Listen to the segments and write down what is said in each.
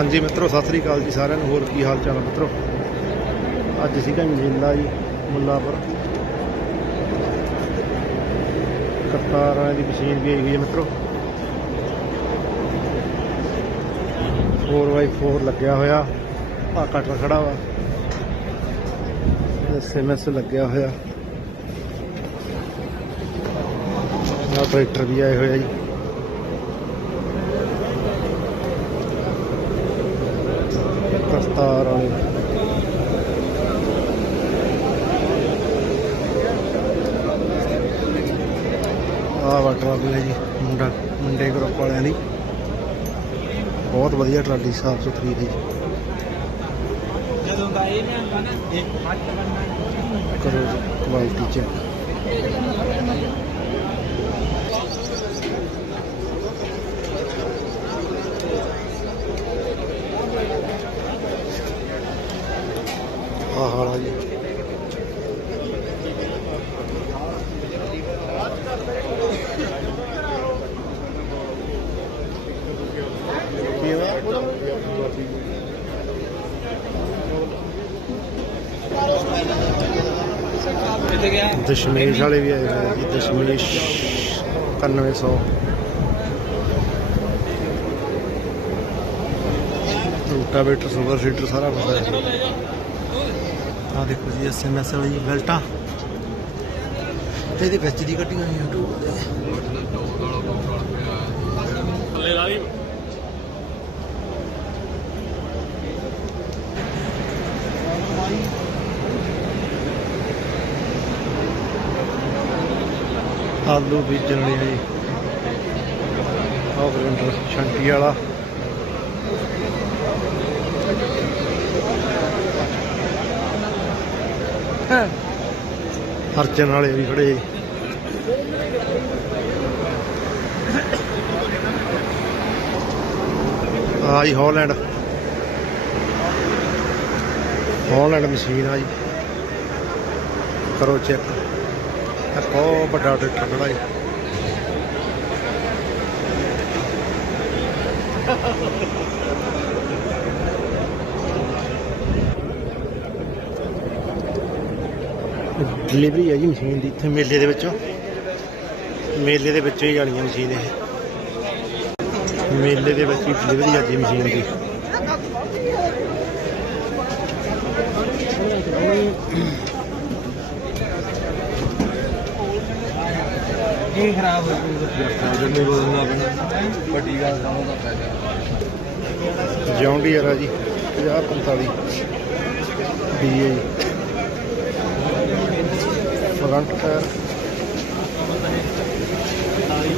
ਹਾਂਜੀ ਮਿੱਤਰੋ, ਸਤਿ ਸ੍ਰੀ ਅਕਾਲ ਜੀ ਸਾਰਿਆਂ ਨੂੰ। ਹੋਰ ਕੀ ਹਾਲ ਚਾਲ ਹੈ ਮਿੱਤਰੋ? ਅੱਜ ਸੀਗਾ ਮੇਲਾ ਜੀ, ਮੁੱਲਾਪੁਰ। ਕਤਾਰਾਂ ਦੀ ਮਸ਼ੀਨ ਵੀ ਆਈ ਹੋਈ ਹੈ ਮਿੱਤਰੋ। 4x4 ਲੱਗਿਆ ਹੋਇਆ। ਆ ਕਟਰ ਖੜਾ ਵਾ। ਐਸਐਮਐਸ ਲੱਗਿਆ ਹੋਇਆ। ਆ ਟਰੈਕਟਰ ਵੀ ਆਏ ਹੋਇਆ ਜੀ। ਦਸਤਾਰ ਵਾਲੇ। ਆ ਵਾ ਟਰਾਲੀ ਹੈ ਜੀ ਮੁੰਡਾ ਮੁੰਡੇ ਗਰੁੱਪ ਵਾਲਿਆਂ ਦੀ। ਬਹੁਤ ਵਧੀਆ ਟਰਾਲੀ ਸਾਫ਼ ਸੁਥਰੀ ਜੀ ਜਦੋਂ ਦਾ ਇਹ ਨਾ ਇਹ ਹੱਥ ਬੰਨਣਾ ਕਰੋ ਕੁਆਲਿਟੀ ਚੈੱਕ ਆਹ ਹਾਲਾ ਜੀ। ਦਸ਼ਮੇਸ਼ ਵਾਲੇ ਵੀ ਆਏ ਹੋਏ ਆ ਜੀ, ਦਸ਼ਮੇਸ਼ 9100 ਰੂਟਾਵੇਟਰ, ਸੁਪਰ ਸੀਟਰ ਸਾਰਾ ਕੁਝ ਹੈ। ਆ ਦੇਖੋ ਜੀ ਐਸਐਮਐਸ ਵਾਲੀ ਬੈਲਟਾਂ। ਇਹਦੇ ਵਿੱਚ ਦੀ ਕੱਟੀਆਂ ਹੋਈਆਂ YouTube ਤੇ ਥੱਲੇ ਲਾ ਲਈ। ਆਲੂ ਬੀਜਣ ਲਈ ਆਹ ਗ੍ਰੈਂਡਰ ਛੰਟੀ ਵਾਲਾ। ਅਰਜਨ ਵਾਲੇ ਵੀ ਖੜੇ। ਜੀ ਆ ਜੀ ਹਾਲੈਂਡ ਹਾਲੈਂਡ ਮਸ਼ੀਨ ਆ ਜੀ। ਕਰੋ ਚੈੱਕ ਇੱਕ ਬਹੁਤ ਵੱਡਾ ਟਰੈਕਟਰ ਖੜਾ ਜੀ। ਡਿਲੀਵਰੀ ਹੈ ਜੀ ਮਸ਼ੀਨ ਦੀ ਇੱਥੇ ਮੇਲੇ ਦੇ ਵਿੱਚੋਂ। ਮੇਲੇ ਦੇ ਵਿੱਚੋਂ ਹੀ ਜਾਣੀ ਹੈ ਮਸ਼ੀਨ ਇਹ। ਮੇਲੇ ਦੇ ਵਿੱਚ ਹੀ ਡਿਲੀਵਰੀ ਹੈ ਜੀ ਮਸ਼ੀਨ ਦੀ। ਇਹ ਖਰਾਬ ਹੋ ਜੂਗਾ ਜੰਨੇ ਬੋਲਣਾ ਆਪਣਾ ਵੱਡੀ ਗੱਲ ਕੰਮ ਦਾ ਫਾਇਦਾ ਜੌਂਡੀਅਰ ਆ ਜੀ 50 45 ਡੀਏ ਫਰੰਟ ਟਾਇਰ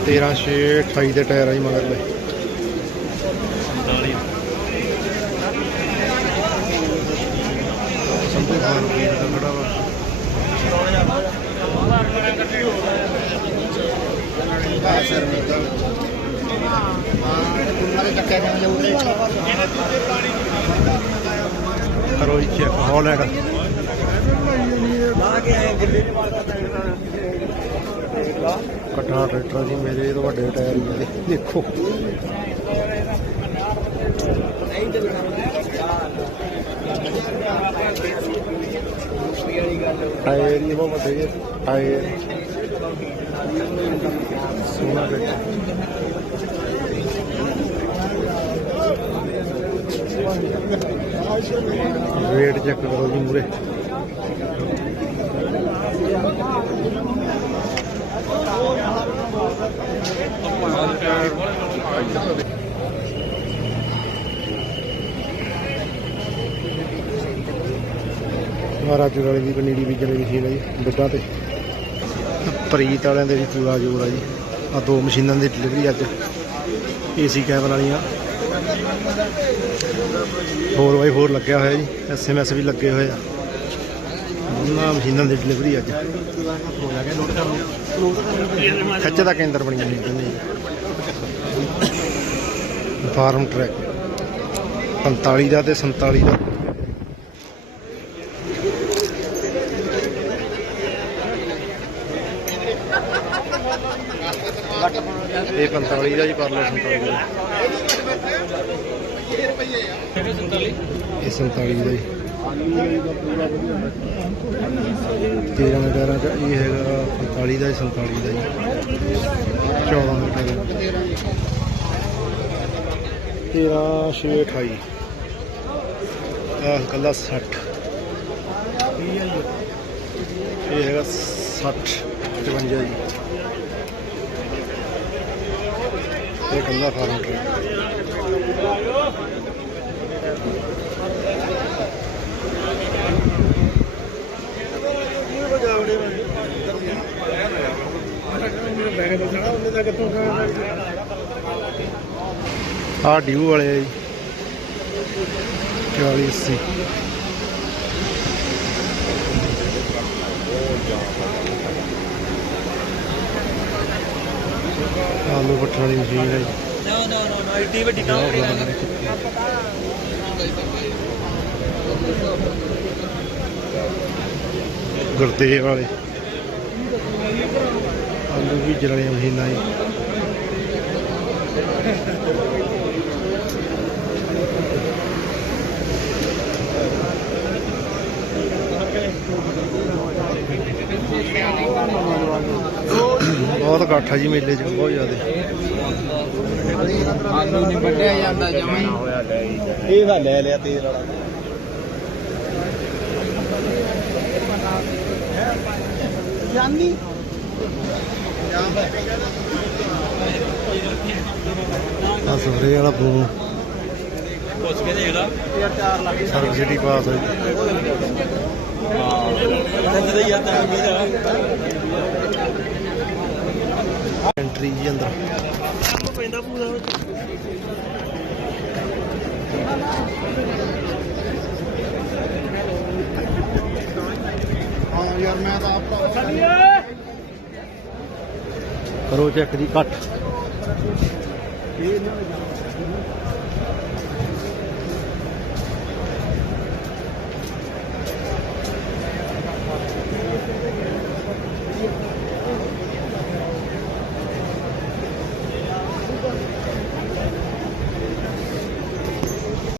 13 6 28 ਦੇ ਟਾਇਰ ਆ ਜੀ ਮਗਰਲੇ ਸੰਭੂ ਖਾਨ ਵੀਰ ਦਾ। ਖੜਾ ਵਾ ਕਰੋ ਜੀ ਚੈੱਕ ਹਾਲੈਂਡ ਲਾ ਕੇ ਆਏ ਗਿੱਲੇ ਨਹੀਂ ਮਾਰਦਾ ਕਟਾ ਟਰੈਕਟਰ ਜੀ, ਮੇਰੇ ਤੁਹਾਡੇ ਟਾਇਰ ਮੇਰੇ ਦੇਖੋ। ਨਹੀਂ ਚੱਲਣਾ ਟਾਇਰ ਹੀ ਬਹੁਤ ਵੱਡੇ ਜੀ, ਟਾਇਰ। ਸੋਹਣਾ ਟਰੈਕਟਰ। ਵੇਟ ਚੈੱਕ ਕਰੋ ਜੀ ਮੂਰੇ ਮਹਾਰਾਜੂ ਵਾਲੇ ਦੀ ਪਨੀਰੀ ਬੀਜਣ ਦੀ ਮਸ਼ੀਨ ਹੈ ਜੀ ਬਿੱਡਾਂ ਤੇ। ਪ੍ਰੀਤ ਵਾਲਿਆਂ ਦੇ ਵੀ ਪੂਰਾ ਜ਼ੋਰ ਆ ਜੀ। ਆ ਦੋ ਮਸ਼ੀਨਾਂ ਦੀ ਡਿਲੀਵਰੀ ਅੱਜ। ਏਸੀ ਕੈਬਨ ਵਾਲੀਆਂ। 4x4 ਲੱਗਿਆ ਹੋਇਆ ਜੀ ਐਸਐਮਐਸ ਵੀ ਲੱਗੇ ਹੋਏ ਆ। ਉਹਨਾਂ ਮਸ਼ੀਨਾਂ ਦੀ ਡਿਲੀਵਰੀ ਅੱਜ। ਖੱਚ ਦਾ ਕੇਂਦਰ ਬਣੀਆਂ ਨੇ ਕਹਿੰਦੇ ਫਾਰਮ ਟਰੈਕ। 45 ਦਾ ਤੇ 47 ਦਾ। ਇਹ 45 ਦਾ ਜੀ ਪਰ 47 ਦਾ। ਇਹ 47 ਦਾ ਜੀ। 13 ਮੀਟਰਾਂ ਚ ਇਹ ਹੈਗਾ 45 ਦਾ ਇਹ 47 ਦਾ ਜੀ 14 ਮੀਟਰ 13 6 28 ਆਹ ਕੱਲਾ 60 ਇਹ ਹੈਗਾ 60 55 ਜੀ। ਇਹ ਕੱਲਾ ਫਾਰਮ ਟਰੈਕ ਆ ਡਿਊ ਵਾਲੇ ਆ ਜੀ। 40 80 ਆਲੂ ਪੱਠਣ ਵਾਲੀ ਮਸ਼ੀਨ ਹੈ ਜੀ। ਨਾ ਨਾ ਨਾ ਐਡੀ ਵੱਡੀ ਗੁਰਦੇ ਵਾਲੇ। ਆਲੂ ਵੀ ਵਾਲੀਆਂ ਮਸ਼ੀਨਾਂ ਜੀ ਬਹੁਤ ਇਕੱਠ ਆ ਜੀ ਮੇਲੇ 'ਚ ਬਹੁਤ ਜ਼ਿਆਦਾ। ਆਲੂ ਨਹੀਂ ਵੱਢਿਆ ਜਾਂਦਾ ਜਮਾਂ ਹੀ। ਇਹ ਤਾਂ ਲੈ ਲਿਆ ਤੇਲ ਵਾਲਾ। ਜਾਂਦੀ ਆ ਸਪਰੇ ਵਾਲਾ ਬੂਮ ਪੁੱਛ ਕੇ ਦੇਖ ਲਾ। ਸਰਵਿਸਿਟੀ ਪਾਸ ਹੈ। ਜੀ ਤੈਨੂੰ ਤਾਂ ਯਾਦ ਆ। ਗਿਆ ਐਂਟਰੀ ਜੀ ਅੰਦਰ। ਪੈਂਦਾ ਪੂਰਾ ਹਾਂ ਯਾਰ ਮੈਂ ਤਾਂ ਆਪ ਕਰੋ ਚੈੱਕ ਜੀ ਕੱਟ।